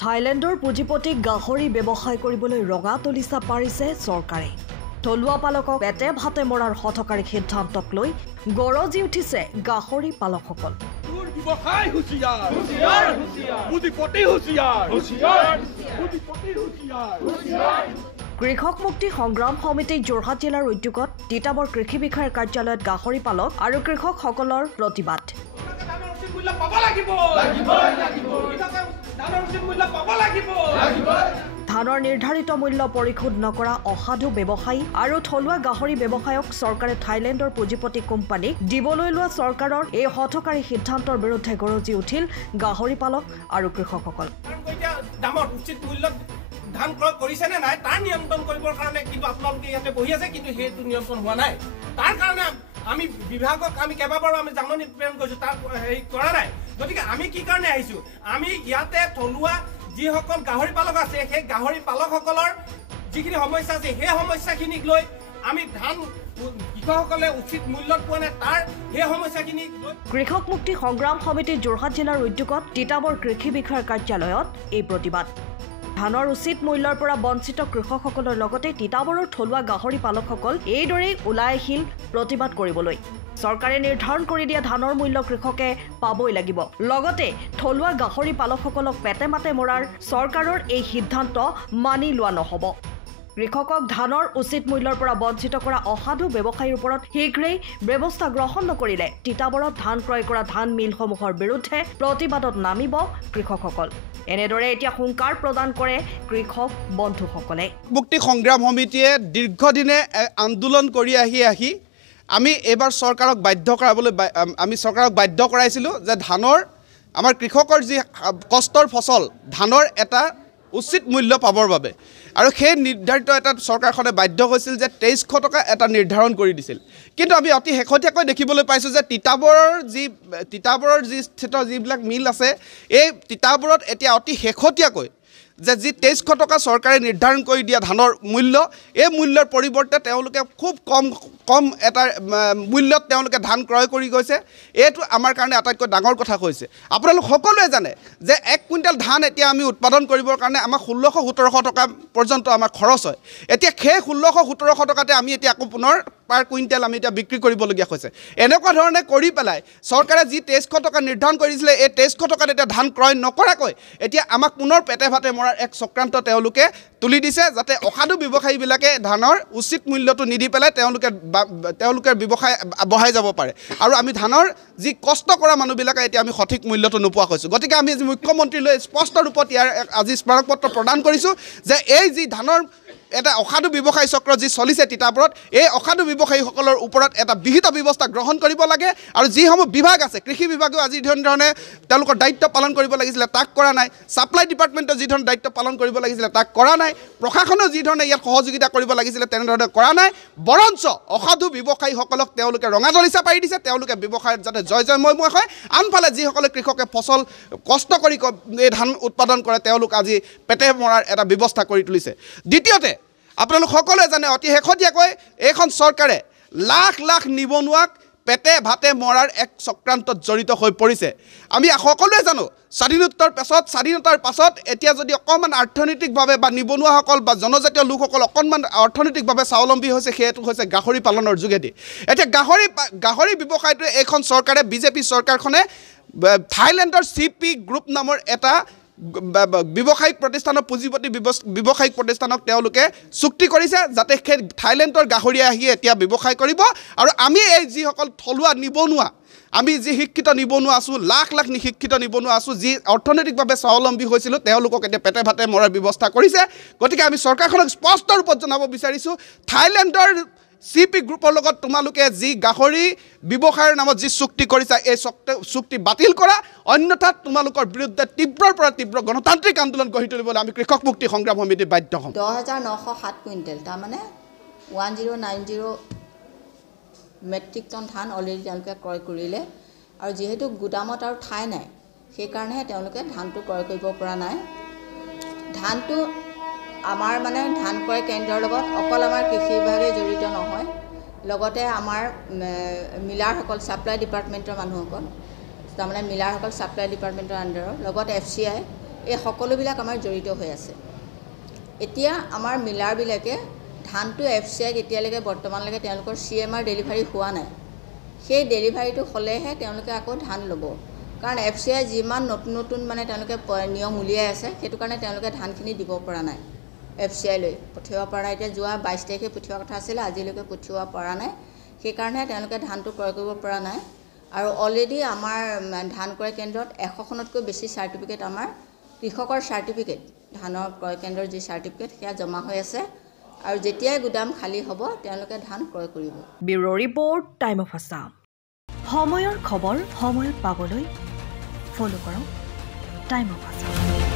থাইলেণ্ডৰ পুঁজিপতিক গাহৰি ব্যৱসায় কৰিবলৈ ৰঙা তলিচা পাৰিছে চৰকাৰে। থলুৱা পালকক পেটে ভাতে মৰাৰ হঠকাৰী সিদ্ধান্তক লৈ গৰজি উঠিছে গাহৰি পালকসকল। কৃষক মুক্তি সংগ্ৰাম সমিতি যোৰহাট জিলাৰ উদ্যোগত তিতাবৰ কৃষি বিষয়াৰ কাৰ্যালয়ত গাহৰি পালক আৰু কৃষকসকলৰ প্ৰতিবাদ। ধানৰ নিৰ্ধাৰিত মূল্য পৰিশোধ নকৰা অসাধু ব্যৱসায়ী আৰু থলুৱা গাহৰি ব্যৱসায়ক চৰকাৰে থাইলেণ্ডৰ পুঁজিপতি কোম্পানীক দিবলৈ লোৱা চৰকাৰৰ এই হঠকাৰী সিদ্ধান্তৰ বিৰুদ্ধে গৰজি উঠিল গাহৰি পালক আৰু কৃষকসকল। ধান ক্ৰয় কৰিছে নে নাই তাৰ নিয়ন্ত্ৰণ কৰিবৰ কাৰণে কিন্তু আপোনালোকে ইয়াতে বহি আছে, কিন্তু সেইটো নিয়ন্ত্ৰণ হোৱা নাই। তাৰ কাৰণে আমি বিভাগক আমি কেইবাবাৰো আমি জাননী প্ৰেৰণ কৰিছোঁ, তাৰ হেৰি কৰা নাই। গতিকে আমি কি কাৰণে আহিছোঁ, আমি ইয়াতে থলুৱা যিসকল গাহৰি পালক আছে সেই গাহৰি পালকসকলৰ যিখিনি সমস্যা আছে সেই সমস্যাখিনিক লৈ আমি ধান কৃষকসকলে উচিত মূল্যত পোৱা নাই তাৰ সেই সমস্যাখিনিক লৈ কৃষক মুক্তি সংগ্ৰাম সমিতি যোৰহাট জিলাৰ উদ্যোগত তিতাবৰ কৃষি বিষয়াৰ কাৰ্যালয়ত এই প্ৰতিবাদ। ধানৰ উচিত মূল্যৰ পৰা বঞ্চিত কৃষকসকলৰ লগতে তিতাবৰৰ থলুৱা গাহৰি পালকসকল এইদৰেই ওলাই আহিল প্ৰতিবাদ কৰিবলৈ। চৰকাৰে নিৰ্ধাৰণ কৰি দিয়া ধানৰ মূল্য কৃষকে পাবই লাগিব, লগতে থলুৱা গাহৰি পালকসকলক পেটে মাতে মৰাৰ চৰকাৰৰ এই সিদ্ধান্ত মানি লোৱা নহ'ব। কৃষকক ধানৰ উচিত মূল্যৰ পৰা বঞ্চিত কৰা অসাধু ব্যৱসায়ীৰ ওপৰত শীঘ্ৰেই ব্যৱস্থা গ্ৰহণ নকৰিলে তিতাবৰত ধান ক্ৰয় কৰা ধান মিলসমূহৰ বিৰুদ্ধে প্ৰতিবাদত নামিব কৃষকসকল। এনেদৰে এতিয়া হুংকাৰ প্ৰদান কৰে কৃষক বন্ধুসকলে। মুক্তি সংগ্ৰাম সমিতিয়ে দীৰ্ঘদিনে আন্দোলন কৰি আহি আমি এইবাৰ চৰকাৰক বাধ্য কৰাইছিলোঁ যে ধানৰ আমাৰ কৃষকৰ যি কষ্টৰ ফচল ধানৰ এটা উচিত মূল্য পাবৰ বাবে, আৰু সেই নিৰ্ধাৰিত এটা চৰকাৰখনে বাধ্য হৈছিল যে 2300 টকা এটা নিৰ্ধাৰণ কৰি দিছিল। কিন্তু আমি অতি শেহতীয়াকৈ দেখিবলৈ পাইছোঁ যে তিতাবৰৰ যি স্থিত যিবিলাক মিল আছে এই তিতাবৰত এতিয়া অতি শেহতীয়াকৈ যে যি 2300 টকা চৰকাৰে নিৰ্ধাৰণ কৰি দিয়া ধানৰ মূল্য, এই মূল্যৰ পৰিৱৰ্তে তেওঁলোকে খুব কম এটা মূল্যত তেওঁলোকে ধান ক্ৰয় কৰি গৈছে। এইটো আমাৰ কাৰণে আটাইতকৈ ডাঙৰ কথা হৈছে। আপোনালোক সকলোৱে জানে যে 1 কুইণ্টেল ধান এতিয়া আমি উৎপাদন কৰিবৰ কাৰণে আমাৰ 1600-1700 টকা পৰ্যন্ত আমাৰ খৰচ হয়। এতিয়া সেই 1600-1700 টকাতে আমি এতিয়া আকৌ পুনৰ পাৰ কুইণ্টেল আমি এতিয়া বিক্ৰী কৰিবলগীয়া হৈছে। এনেকুৱা ধৰণে কৰি পেলাই চৰকাৰে যি 2300 টকা নিৰ্ধাৰণ কৰিছিলে এই 2300 টকাত এতিয়া ধান ক্ৰয় নকৰাকৈ এতিয়া আমাক পুনৰ পেটে ভাতে মৰাৰ এক চক্ৰান্ত তেওঁলোকে তুলি দিছে, যাতে অসাধু ব্যৱসায়ীবিলাকে ধানৰ উচিত মূল্যটো নিদি পেলাই তেওঁলোকে ব্যৱসায় বঢ়াই যাব পাৰে, আৰু আমি ধানৰ যি কষ্ট কৰা মানুহবিলাকে এতিয়া আমি সঠিক মূল্যটো নোপোৱা হৈছোঁ। গতিকে আমি আজি মুখ্যমন্ত্ৰীলৈ স্পষ্ট ৰূপত ইয়াৰ আজি স্মাৰকপত্ৰ প্ৰদান কৰিছোঁ যে এই যি ধানৰ এটা অসাধু ব্যৱসায়ী চক্ৰ যি চলিছে তিতাবৰত, এই অসাধু ব্যৱসায়ীসকলৰ ওপৰত এটা বিহিত ব্যৱস্থা গ্ৰহণ কৰিব লাগে, আৰু যিসমূহ বিভাগ আছে কৃষি বিভাগেও আজি ধৰণে তেওঁলোকৰ দায়িত্ব পালন কৰিব লাগিছিলে তাক কৰা নাই, ছাপ্লাই ডিপাৰ্টমেণ্টে যি ধৰণে দায়িত্ব পালন কৰিব লাগিছিলে তাক কৰা নাই, প্ৰশাসনেও যি ধৰণে ইয়াত সহযোগিতা কৰিব লাগিছিলে তেনেধৰণে কৰা নাই, বৰঞ্চ অসাধু ব্যৱসায়ীসকলক তেওঁলোকে ৰঙা দলিচা পাৰি দিছে। তেওঁলোকে ব্যৱসায়ত যাতে জয়ময় হয়, আনফালে যিসকলে কৃষকে ফচল কষ্ট কৰি এই ধান উৎপাদন কৰে তেওঁলোক আজি পেটে মৰাৰ এটা ব্যৱস্থা কৰি তুলিছে। দ্বিতীয়তে আপোনালোক সকলোৱে জানে অতি শেহতীয়াকৈ এইখন চৰকাৰে লাখ লাখ নিবনুৱাক পেটে ভাতে মৰাৰ এক চক্ৰান্তত জড়িত হৈ পৰিছে। আমি সকলোৱে জানো স্বাধীনতাৰ পাছত এতিয়া যদি অকণমান অৰ্থনৈতিকভাৱে বা নিবনুৱাসকল বা জনজাতীয় লোকসকল অকণমান অৰ্থনৈতিকভাৱে স্বাৱলম্বী হৈছে, সেইটো হৈছে গাহৰি পালনৰ যোগেদি। এতিয়া গাহৰি ব্যৱসায়টোৱে এইখন চৰকাৰে বিজেপি চৰকাৰখনে থাইলেণ্ডৰ CP গ্ৰুপ নামৰ এটা ব্যৱসায়িক প্ৰতিষ্ঠানৰ পুঁজিপতি ব্যৱসায়িক প্ৰতিষ্ঠানক তেওঁলোকে চুক্তি কৰিছে, যাতে সেই থাইলেণ্ডৰ গাহৰি আহি এতিয়া ব্যৱসায় কৰিব, আৰু আমি এই যিসকল থলুৱা নিবনুৱা, আমি যি শিক্ষিত নিবনুৱা আছোঁ, লাখ লাখ নিশিক্ষিত নিবনুৱা আছোঁ, যি অৰ্থনৈতিকভাৱে স্বাৱলম্বী হৈছিলোঁ, তেওঁলোকক এতিয়া পেটে ভাতে মৰাৰ ব্যৱস্থা কৰিছে। গতিকে আমি চৰকাৰখনক স্পষ্ট ৰূপত জনাব বিচাৰিছোঁ, থাইলেণ্ডৰ CP গ্ৰুপৰ লগত তোমালোকে যি গাহৰি ব্যৱসায়ৰ নামত যি চুক্তি কৰিছা এই চুক্তি বাতিল কৰা, অন্যথা তোমালোকৰ বিৰুদ্ধে তীব্ৰৰ পৰা তীব্ৰ গণতান্ত্ৰিক আন্দোলন গঢ়ি তুলিবলৈ আমি কৃষক মুক্তি সংগ্ৰাম সমিতি বাধ্য হ'ম। 10,907 কুইণ্টেল তাৰমানে 1090 মেট্ৰিক টন ধান অলৰেডি তেওঁলোকে ক্ৰয় কৰিলে, আৰু যিহেতু গুদামত আৰু ঠাই নাই সেইকাৰণেহে তেওঁলোকে ধানটো ক্ৰয় কৰিব পৰা নাই। ধানটো আমাৰ মানে ধান ক্ৰয় কেন্দ্ৰৰ লগত অকল আমাৰ কৃষি বিভাগে জড়িত নহয়, লগতে আমাৰ মিলাৰসকল ছাপ্লাই ডিপাৰ্টমেণ্টৰ মানুহসকল তাৰমানে মিলাৰসকল ছাপ্লাই ডিপাৰ্টমেণ্টৰ আণ্ডাৰৰ লগত FCI এই সকলোবিলাক আমাৰ জড়িত হৈ আছে। এতিয়া আমাৰ মিলাৰবিলাকে ধানটো FCIক এতিয়ালৈকে বৰ্তমানলৈকে তেওঁলোকৰ CMR ডেলিভাৰী হোৱা নাই। সেই ডেলিভাৰীটো হ'লেহে তেওঁলোকে আকৌ ধান ল'ব, কাৰণ FCI যিমান নতুন নতুন মানে তেওঁলোকে নিয়ম উলিয়াই আছে, সেইটো কাৰণে তেওঁলোকে ধানখিনি দিব পৰা নাই, FCI লৈ পঠিয়াব পৰা নাই। এতিয়া যোৱা 22 তাৰিখে পঠিওৱাৰ কথা আছিলে, আজিলৈকে পঠিওৱা পৰা নাই। সেইকাৰণে তেওঁলোকে ধানটো ক্ৰয় কৰিব পৰা নাই। আৰু অলৰেডি আমাৰ ধান ক্ৰয় কেন্দ্ৰত 100খনতকৈ বেছি চাৰ্টিফিকেট, আমাৰ কৃষকৰ চাৰ্টিফিকেট, ধানৰ ক্ৰয় কেন্দ্ৰৰ যি চাৰ্টিফিকেট সেয়া জমা হৈ আছে। আৰু যেতিয়াই গুদাম খালী হ'ব তেওঁলোকে ধান ক্ৰয় কৰিব। Bureau' report, time of Assam. সময়ৰ খবৰ সময়ত পাবলৈ ফ'ল' কৰক টাইম অফ আছাম।